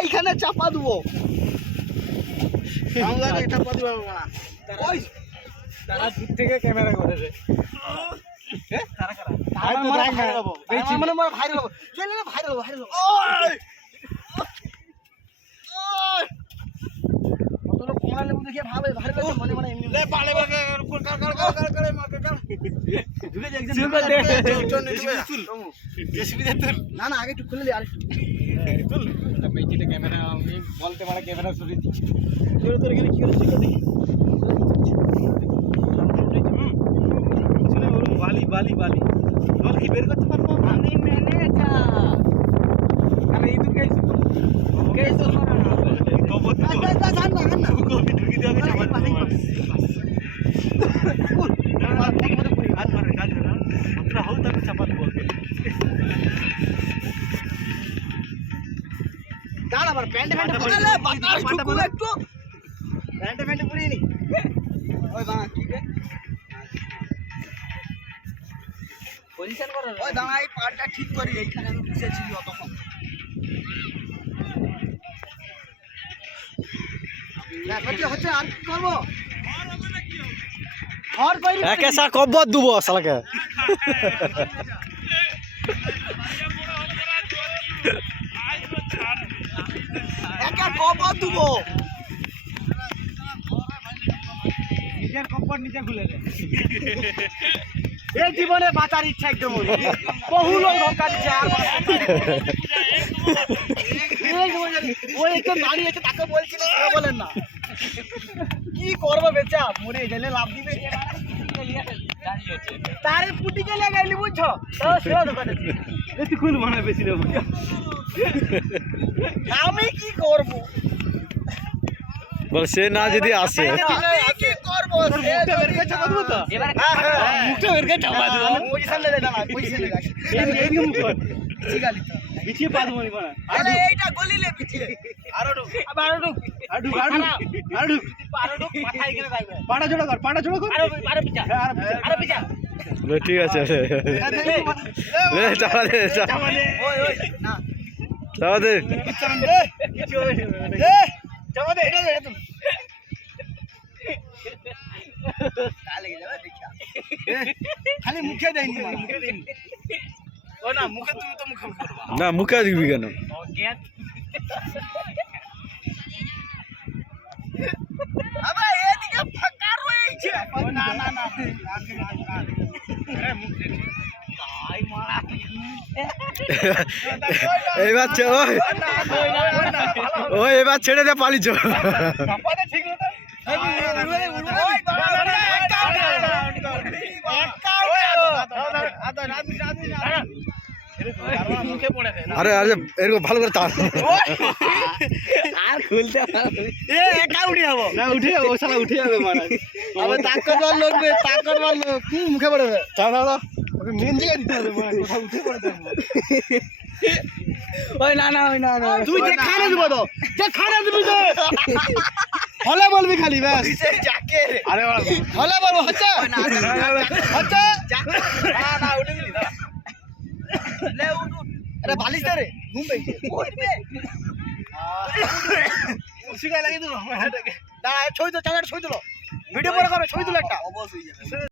এইখানে চাপা দেবো তারা দূর থেকে ক্যামেরা করেছে। না না আগে একটু খুলে দিই আরেকটু ক্যামেরা আমি বলতে পারে ক্যামেরা সরিয়ে দিচ্ছি। তোর এখানে কি হচ্ছে দেখি বালি বালি বালি জল কি বের করতে পারবো আমি ম্যানেজার আমি এই তো গেছি কেসো না কবর তো কবি ঢুকি দিয়ে আমি চাপা দেব হাত মারে কাজ না আমরা হাউ তাকে চাপা দেব দাঁড়া আবার প্যান্ট পরে বাতাস ঢুকু একটু প্যান্ট পরে নি ওই বাবা ঠিক আছে পজিশন করো ওই দাঁড়া এই পারটা ঠিক করি এইখানে আমি বসেছিলি তখন না হচ্ছে আর কি করব আর কই একে সা কবর দেব শালাকে একা কবর দেব নিজের কবর নিচে খুলে দে এই জীবনে বাঁচার ইচ্ছা একদম বহু লোক ধোকা দিচ্ছে আর ওই একটু দাঁড়িয়েছে তাকে বলছিল বলেন না কি করবো বেচা মরে গেলে লাভ দিবে তারে পুটিকে লাগাইলি বুঝছো সেও ধোকা দিচ্ছে একটু খুল মনে বেশি দেবো আমি কি করবো বল সে না যদি আসে কি করবো মুখটা বের করে চাপা দেবো তো মুখটা বের করে চাপা দেবো পজিশন দে না পজিশন দে এই মুখ কর চিগালি তো পিছিয়ে পা দেবো নি বানা আরে এইটা গলিলে পিছিয়ে আরো ঢুক আরো ঢুক আরো ঢুক মাথা এখানে থাকবে পাটা জোড়া কর আরো পিছা আরো পিছা ঠিক আছে লে চাপা দে ওই ওই না চাপা দে কিছু হবে চাপা দে এটা তুমি কালে যাবে দেখা খালি মুখে দেয়নি মুখে দেয়নি ও না মুখে তুমি তো মুখে করবা না মুখে দিবি কেন আবে এদিকে ফাঁকা রয়েছে না না না আরে মুখ দেখি তাই মারা এইবার ওই এবার ছেড়ে দে পালিছ চাপাতে ঠিক হতো আরে আরে এরকম ভালো করে তার আর খুলতে একা উঠে যাবো না উঠে যাবে ও শালা উঠে যাবে মারা আবে তাকতবার লোক বে তাকতবার লোক কি মুখে পড়বে দাঁড়া ওকে মেন জায়গায় দিতে হবে মারা কোথাও উঠে পড়ে যাবে ওই না না ওই না না তুই যেখানে দিব তো যেখানে দিবি তো হলে বলবি খালি ব্যাস যাকে আরে হলে বলবো হচ্ছে হচ্ছে না না উঠে দিলি দাঁড়া লে উঠ আরে বালিশ দে রে ঘুম পেয়েছে উঠবে সিগাই লাগিয়ে দিল দাঁড়া ছবি তো চালার ছবি তুলো ভিডিও পরে করবে ছবি তুলো একটা অবশ্যই